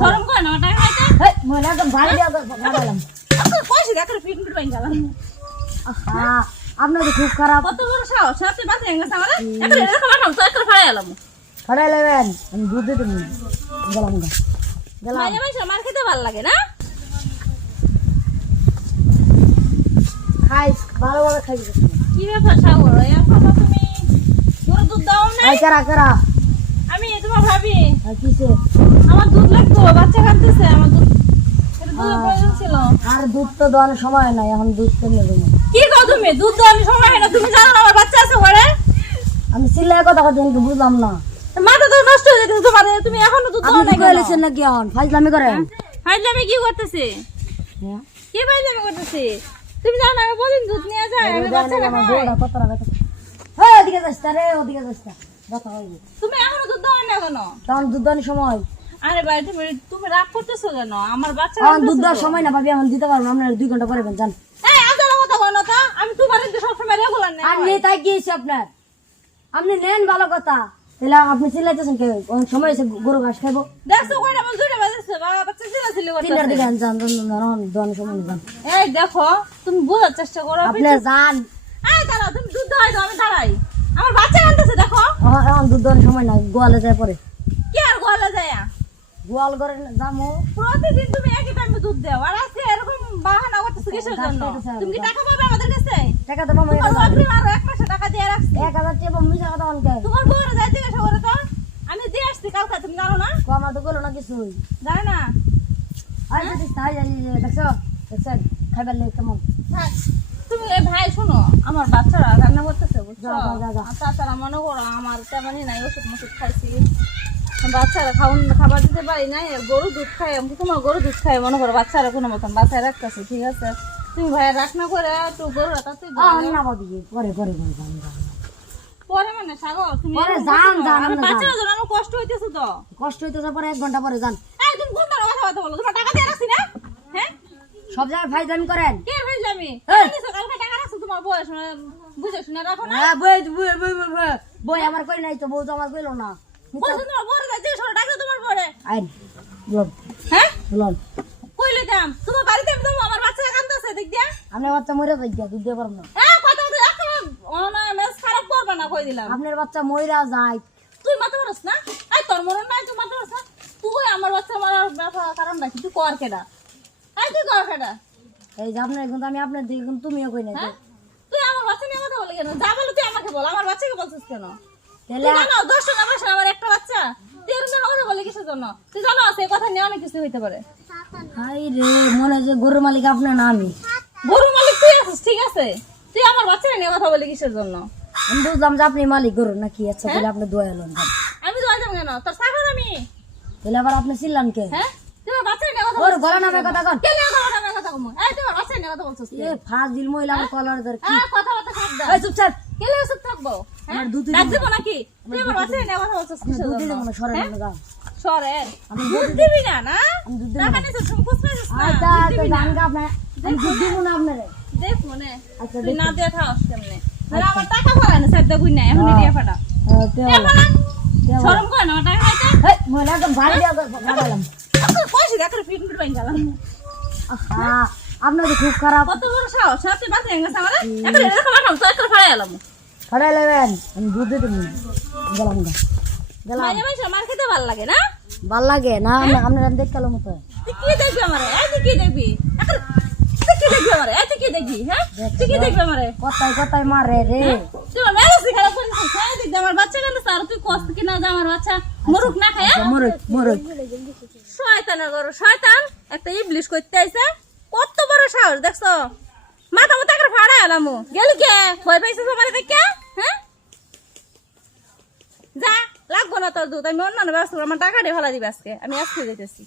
শরম করে না টাকা খাইতে? হেই মহিলা একদম ভালো দিয়া ভাবালাম কইছি দেখো পিট পিট বাইন গেলাম। আহা আপনার তো খুব খারাপ। কত বড় সাহস সাথে বাসে গেছে আমার একটা এরকম আঠাম তো একটা ফাড়াই এলাম। খড়াই লেবেন আমি দুধ দিতে গেলাম গেলাম। মাঝে মাঝে মার খেতে ভালো লাগে না? খাই ভালোভাবে খাই। কি ব্যাপার সাগর? এখন তুমি? দুধ দাও না কারা কারা? আমি তোমার ভাবি। আমার দুধ লাগতো বাচ্চা কাঁদতেছে আমার দুধ। আর দুধ তো দেওয়ার সময় নাই এখন দুধ কেমনে দেবো? কি কো তুমি? দুধ দেওয়ার সময় না তুমি জানো আমার বাচ্চা আছে ঘরে? আমি সিলাই কথা কথা কিন্তু বুঝলাম না। মাথা তো নষ্ট হয়ে যেতেছে তোমার তুমি এখনও দুধ দাও আপনি না কি কইলেছেন নাকি এখন? ফাইজলামি করেন। হাইলে আমি কি করতেছি? হ্যাঁ? কি ফাইলে আমি করতেছি? তুমি জানো আমি প্রতিদিন দুধ নিয়ে যাই আমি বাচ্চা আমার খাই। কত রাখা হ্যাঁ ওদিকে যাস রে ওদিকে যাস তুমি না কেন? তখন দুধ দেওয়ার সময়। আরে ভাই তুমি তুমি রাগ করতেছো কেন? আমার বাচ্চা এখন দুধ দেওয়ার সময় না ভাবি এখন দিতে পারব না আপনার দুই ঘণ্টা পরে যান। এই আদার কথা কই না আমি তোমার সবসময় রেগুলার নেই আপনি তাই কি আপনার? আপনি নেন ভালো কথা। তাহলে আপনি চিল্লাইতেছেন কে? অনেক সময় এসে গরু ঘাস খাইবো। দেখছ কয়টা আমার দুইটা বাজেছে। বাবা বাচ্চা ছিল ছিল তিনটার দিকে যান যান যান যান সময় যান। এই দেখো তুমি বোঝার চেষ্টা করো আপনি যান। এই দাঁড়াও তুমি দুধ দাও আমি দাঁড়াই। আমার এখন- দুধ দেওয়ার সময় না গোয়ালে যায় পরে। কি আর গলা যায় গোয়াল করে যাব প্রতিদিন তুমি একই টাইমে দুধ দাও আর আজকে এরকম বাহানা করতেছো কিসের জন্য? তুমি কি টাকা পাবে আমাদের কাছে? টাকা দেবো আমি তোমার অগ্রিম আরও এক মাসে টাকা দিয়ে রাখছি। এক হাজার টাকা মিশা কথা অনকে তোমার বউরে যাই জিজ্ঞাসা করে তো। আমি দিয়ে আসছি কালকে তুমি জানো না? কমা তো গেলো না কিছুই। জানো না? আই যদি তাই জানি দেখছ? দেখছেন? খাইবার লেগে কেমন? থাক। তুমি ভাই শোনো আমার বাচ্চারা রান্না করতেছে বুঝছ? তাছাড়া মনে করো আমার তেমনই নাই ওষুধ মশুদ খাইছি। বাচ্চারা খাওয়ান খাবার দিতে পারি নাই গরু দুধ আমি তোমার গরু দুধ খাই মনে করো বাচ্চারা কোনো মতন বাচ্চায় রাখতেছে ঠিক আছে? তুমি ভাই রাখনা করে একটু গরু রাখাতে না পরে পরে মানে সাগর তুমি পরে যান, যান, বাচ্চারা জন্য আমার কষ্ট হইতেছে তো। কষ্ট হইতেছে পরে এক ঘণ্টা পরে যান। এই তুমি কোন কথা কথা বলো? তোমার টাকা দিয়ে রাখছি না? হ্যাঁ? সব জায়গায় ফাইজামি করেন। কে আমি এই! কালকে টাকা রাখছো তোমার বয়স বুঝে শুনে রাখো না। হ্যাঁ বই বই বই বই বই বই আমার কই নাই তো বউ তো আমার কইলো না। তোমার বড় যাচ্ছে সরে হ্যাঁ? কইলে দাম তোমার বাড়িতে আমি তোমার আমার বাচ্চা কান্দছে দেখ দিয়া। আপনার বাচ্চা মরে যাই দুধ না। হ্যাঁ কথা বলতে একটা অনা মেস খারাপ করবে না কই দিলাম। আপনার বাচ্চা মইরা যায়। তুই মাথা মারস না? এই তোর মরণ নাই তুই মাথা মারস না? তুই আমার বাচ্চা মারার ব্যাপার কারণ নাকি তুই কর কেডা? এই তুই কর কেডা? এই যে আপনার কিন্তু আমি আপনার দিকে তুমিও কই নাই তো। হ্যাঁ তুই আমার বাচ্চা নিয়ে কথা বলে কেন? যা বলো তুই আমাকে বল আমার বাচ্চাকে বলছিস কেন? তাহলে জানো দশটা না বাসা আমার একটা বাচ্চা? তুই এরকম কথা বলে কিসের জন্য? তুই জানো সেই কথা নিয়ে অনেক কিছু হইতে পারে। হাই রে মনে হয় যে মালিক আপনার না আমি। গরু মালিক তুই আছিস ঠিক আছে? তুই আমার বাচ্চা নিয়ে কথা বলে কিসের জন্য? আমি বুঝলাম যে আপনি মালিক গরুর নাকি আচ্ছা তাহলে আপনি দোয়া এলেন। আমি তো আজম কেন? তোর সাগর আমি। তাহলে আবার আপনি চিল্লান কে? হ্যাঁ? বাচ্চা নিয়ে কথা ওর বলছিস গলা নামে কথা কন। কে নিয়ে কথা বলে কথা কম। এই তুই বাচ্চা নিয়ে কথা বলছিস এ মহিলা আমার কলার ধর কি? হ্যাঁ কথা চুপ চাপ কে লিয়ে চুপ থাকব? হ্যাঁ? আমার দুধ দিব নাকি? তুই আমার বাচ্চা নিয়ে কথা বলছিস কিসের দুধ জন্য মনে সরে মনে যাও সরে আমি দুধ দিবি না না? টাকা নিছিস তুমি কুছ পাইছিস না? দুধ দিবি না। গা আপনার আমি দুধ দিব না আপনারে। দেখ মনে। আচ্ছা তুই না দিয়ে থাকস কেমনে? ধর আমার টাকা ফাড়া না সাইডটা গুই না এখন দিয়ে ফাটা। শরম করে না টাকা খাইতে। হেই, মহিলা একদম ভালো দিয়া ভাবালাম কইছি দেখো পিট পিট বাইন গেলাম। আহা। আপনার খুব খারাপ। কত বড় সাহস সাথে বাচ্চা গেছে আমার এরকম আঠাম তো একটা ফাড়া এলাম। খড়াই লেবেন আমি দুধ দিতে গেলাম গা। গেলাম। মাঝে মাঝে আমার খেতে ভালো লাগে না? ভালো লাগে না আপনার আমি দেখতে তুই কি দেখবি আমারে? এই কি দেখবি? এখন কি দেখবি আমারে? এই কি দেখবি হ্যাঁ? কি দেখবি আমারে? কথায় কথায় মারে রে। তোমার মেলাসি খারাপ খাই দেখবি আমার বাচ্চা কেন স্যার তুই কষ্ট কি না যে আমার বাচ্চা? মরুক না খায় মরুক মরুক। শয়তানের গরু শয়তান একটা ইবলিশ করতে আইছে। কত বড় সাহস, দেখছ? মাথা মতো করে ফাড়া এলাম গেল কে? ভয় পাইছো আমার দেখে? হ্যাঁ? যা, লাগবো না তোর দুধ। আমি অন্যান্য ব্যবস্থা। আমার টাকা দিয়ে ফেলা দিবে আজকে। আমি আজকে যেতেছি।